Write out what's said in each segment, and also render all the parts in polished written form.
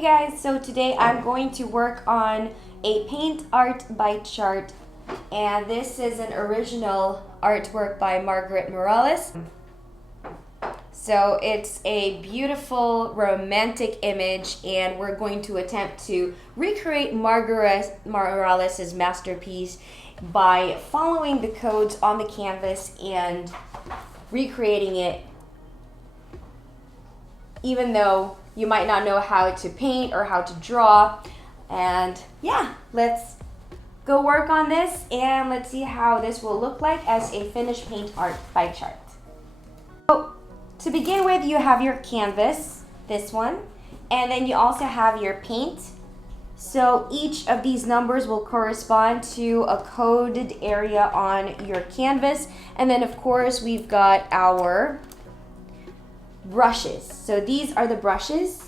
Hey guys, so today I'm going to work on a paint art by chart, and this is an original artwork by Margaret Morales. So it's a beautiful romantic image, and we're going to attempt to recreate Margaret Morales' masterpiece by following the codes on the canvas and recreating it, even though you might not know how to paint or how to draw. And yeah, let's go work on this and let's see how this will look like as a finished paint art by chart. So to begin with, you have your canvas, this one, and then you also have your paint. So each of these numbers will correspond to a coded area on your canvas. And then of course we've got our brushes. So these are the brushes.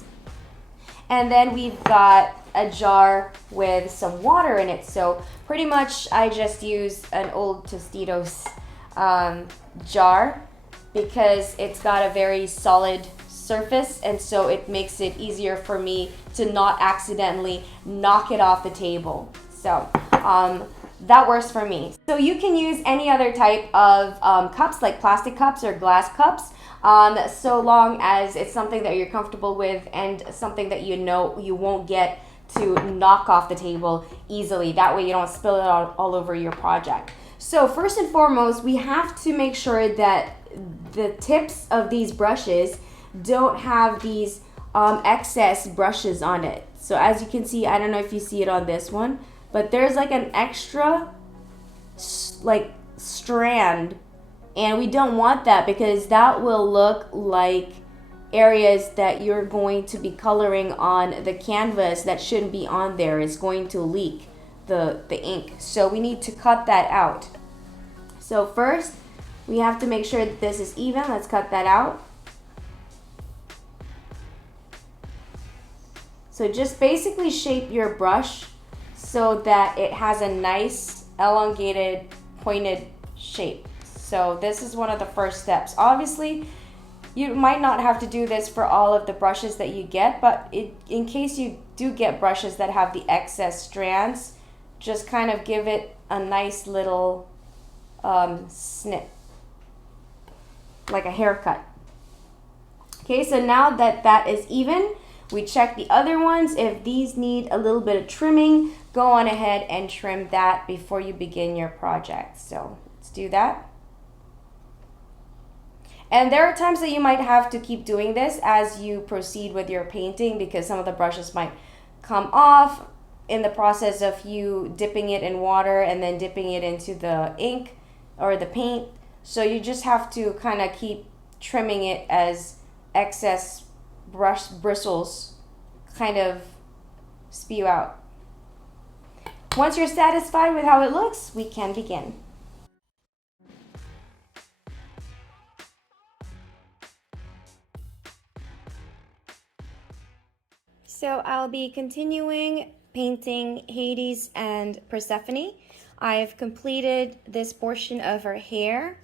And then we've got a jar with some water in it. So pretty much I just use an old Tostitos jar because it's got a very solid surface, and so it makes it easier for me to not accidentally knock it off the table. So that works for me. So you can use any other type of cups, like plastic cups or glass cups, so long as it's something that you're comfortable with and something that you know you won't get to knock off the table easily. That way you don't spill it all over your project. So first and foremost, we have to make sure that the tips of these brushes don't have these excess brushes on it. So as you can see, I don't know if you see it on this one, but there's like an extra strand, and we don't want that because that will look like areas that you're going to be coloring on the canvas that shouldn't be on there. It's going to leak the ink. So we need to cut that out. So first, we have to make sure that this is even. Let's cut that out. So just basically shape your brush so that it has a nice elongated pointed shape. So this is one of the first steps. Obviously, you might not have to do this for all of the brushes that you get, but in case you do get brushes that have the excess strands, just kind of give it a nice little snip, like a haircut. Okay, so now that that is even, we check the other ones. If these need a little bit of trimming, go on ahead and trim that before you begin your project. So let's do that. And there are times that you might have to keep doing this as you proceed with your painting, because some of the brushes might come off in the process of you dipping it in water and then dipping it into the ink or the paint. So you just have to kind of keep trimming it as excess brush bristles kind of spew out. Once you're satisfied with how it looks, we can begin. So I'll be continuing painting Hades and Persephone. I've completed this portion of her hair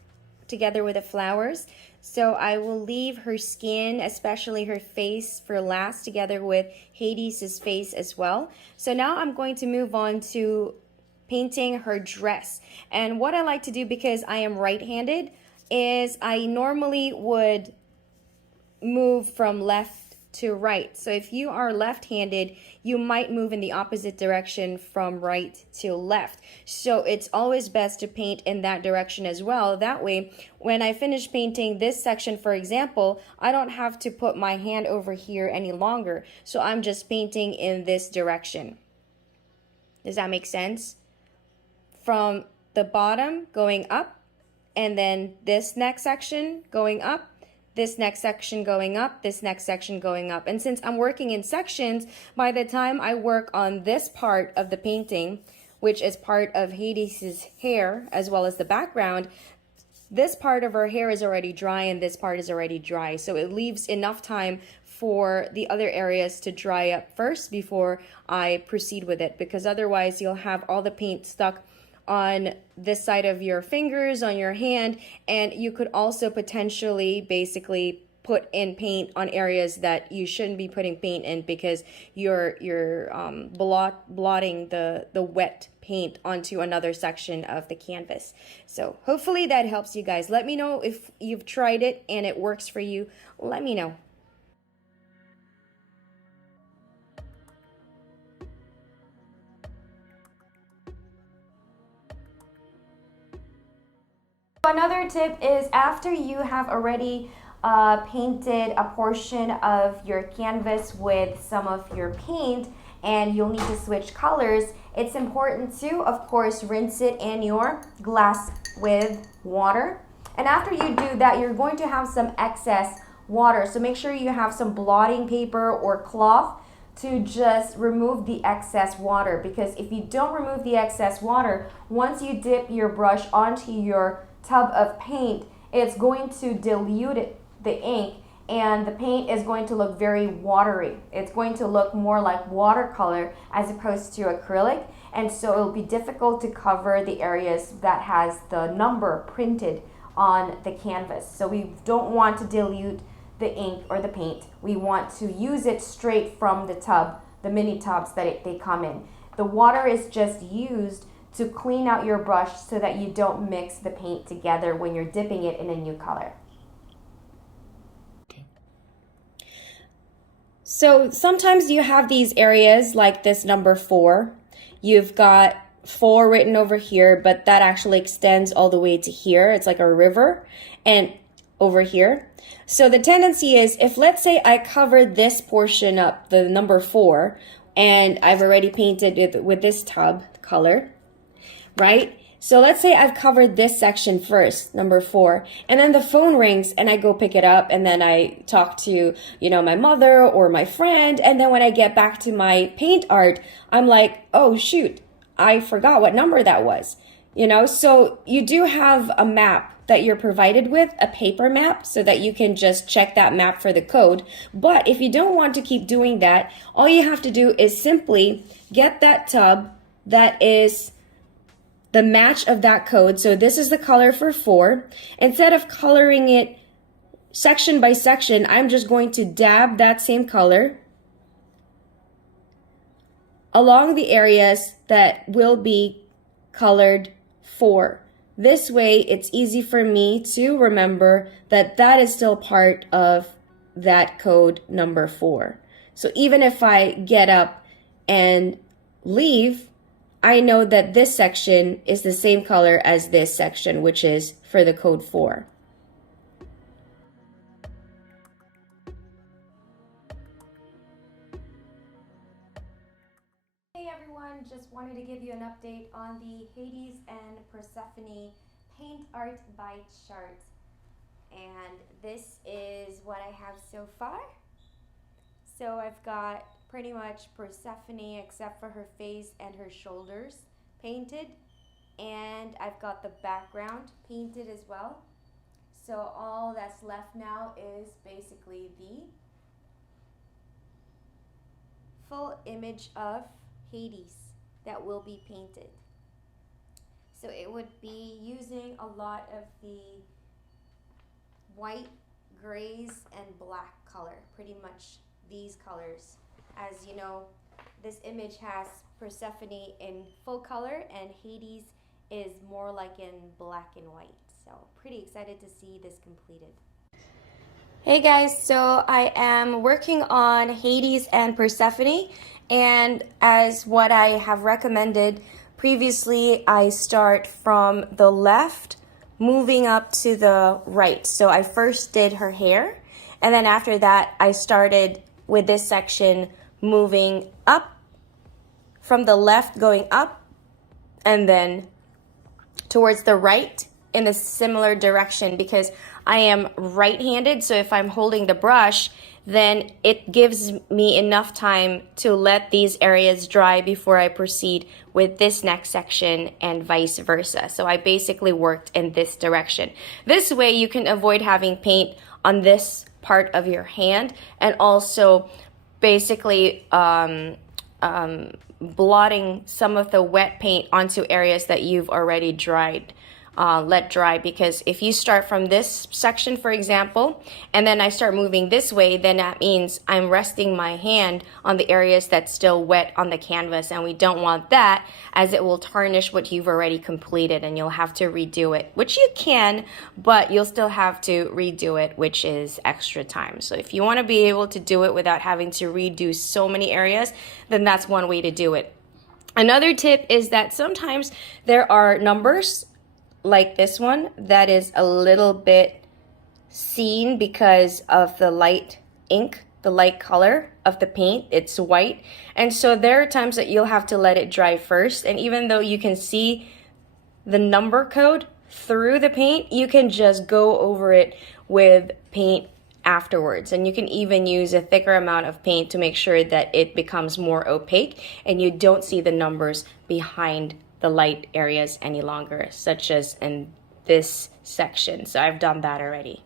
together with the flowers. So I will leave her skin, especially her face, for last, together with Hades' face as well. So now I'm going to move on to painting her dress. And what I like to do, because I am right-handed, is I normally would move from left to right. So if you are left-handed, you might move in the opposite direction from right to left. So it's always best to paint in that direction as well. That way, when I finish painting this section, for example, I don't have to put my hand over here any longer. So I'm just painting in this direction. Does that make sense? From the bottom going up, and then this next section going up, this next section going up, this next section going up. And since I'm working in sections, by the time I work on this part of the painting, which is part of Hades' hair as well as the background, this part of her hair is already dry and this part is already dry. So it leaves enough time for the other areas to dry up first before I proceed with it, because otherwise you'll have all the paint stuck on this side of your fingers, on your hand, and you could also potentially basically put in paint on areas that you shouldn't be putting paint in, because you're blotting the wet paint onto another section of the canvas. So hopefully that helps you guys. Let me know if you've tried it and it works for you. Let me know. Another tip is, after you have already painted a portion of your canvas with some of your paint and you'll need to switch colors, it's important to, of course, rinse it in your glass with water. And after you do that, you're going to have some excess water. So make sure you have some blotting paper or cloth to just remove the excess water, because if you don't remove the excess water, once you dip your brush onto your tub of paint, it's going to dilute the ink, and the paint is going to look very watery. It's going to look more like watercolor as opposed to acrylic, and so it'll be difficult to cover the areas that has the number printed on the canvas. So we don't want to dilute the ink or the paint. We want to use it straight from the tub, the mini tubs that they come in. The water is just used to clean out your brush so that you don't mix the paint together when you're dipping it in a new color. Okay. So sometimes you have these areas like this number 4. You've got 4 written over here, but that actually extends all the way to here. It's like a river, and over here. So the tendency is, if let's say I covered this portion up, the number 4, and I've already painted it with this tub color, right? So let's say I've covered this section first, number 4, and then the phone rings and I go pick it up, and then I talk to, my mother or my friend, and then when I get back to my paint art, I'm like, oh shoot, I forgot what number that was. So you do have a map that you're provided with, a paper map, so that you can just check that map for the code. But if you don't want to keep doing that, all you have to do is simply get that tub that is the match of that code. So this is the color for 4. Instead of coloring it section by section, I'm just going to dab that same color along the areas that will be colored 4. This way, it's easy for me to remember that that is still part of that code number 4. So even if I get up and leave, I know that this section is the same color as this section, which is for the code 4. Hey everyone, just wanted to give you an update on the Hades and Persephone paint art by chart. And this is what I have so far. So I've got pretty much Persephone except for her face and her shoulders painted, and I've got the background painted as well. So all that's left now is basically the full image of Hades that will be painted. So it would be using a lot of the white, grays, and black color, pretty much these colors. As you know, this image has Persephone in full color and Hades is more like in black and white. So pretty excited to see this completed. Hey guys, so I am working on Hades and Persephone, and as what I have recommended previously, I start from the left moving up to the right. So I first did her hair, and then after that I started with this section moving up from the left, going up, and then towards the right in a similar direction, because I am right-handed. So if I'm holding the brush, then it gives me enough time to let these areas dry before I proceed with this next section, and vice versa. So I basically worked in this direction. This way you can avoid having paint on this part of your hand, and also basically blotting some of the wet paint onto areas that you've already dried let dry, because if you start from this section, for example, and then I start moving this way, then that means I'm resting my hand on the areas that's still wet on the canvas, and we don't want that, as it will tarnish what you've already completed and you'll have to redo it, which you can, but you'll still have to redo it, which is extra time. So if you want to be able to do it without having to redo so many areas, then that's one way to do it. Another tip is that sometimes there are numbers like this one that is a little bit seen because of the light ink, the light color of the paint. It's white, and so there are times that you'll have to let it dry first, and even though you can see the number code through the paint, you can just go over it with paint afterwards, and you can even use a thicker amount of paint to make sure that it becomes more opaque and you don't see the numbers behind the light areas any longer, such as in this section. So I've done that already.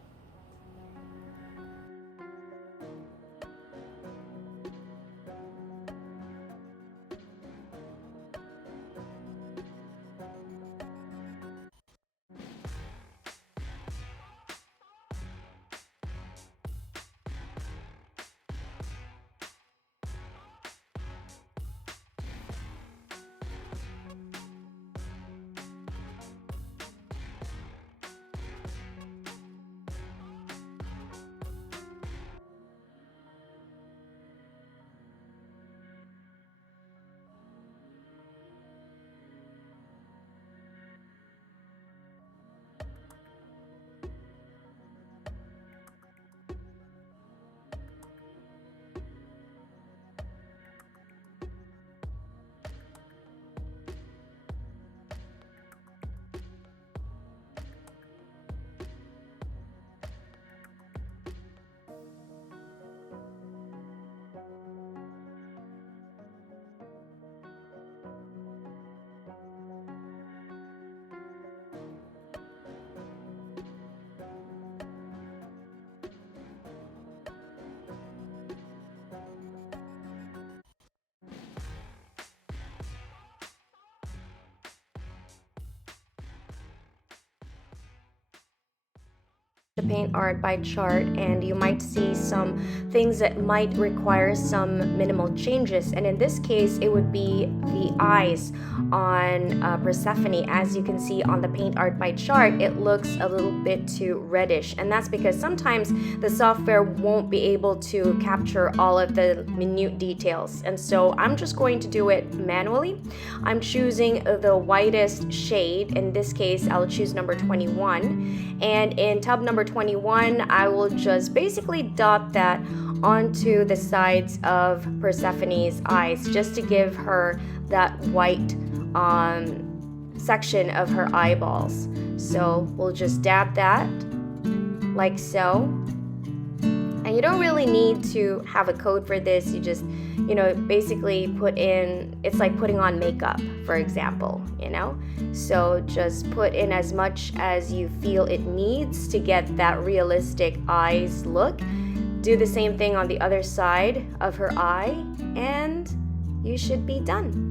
The paint art by chart, and you might see some things that might require some minimal changes, and in this case it would be the eyes on Persephone. As you can see on the paint art by chart, it looks a little bit too reddish, and that's because sometimes the software won't be able to capture all of the minute details, and so I'm just going to do it manually. I'm choosing the whitest shade. In this case I'll choose number 21, and in tub number 21 I will just basically dot that onto the sides of Persephone's eyes, just to give her that white section of her eyeballs. So we'll just dab that like so, and you don't really need to have a code for this. You just, basically put in, it's like putting on makeup, for example, so just put in as much as you feel it needs to get that realistic eyes look. Do the same thing on the other side of her eye, and you should be done.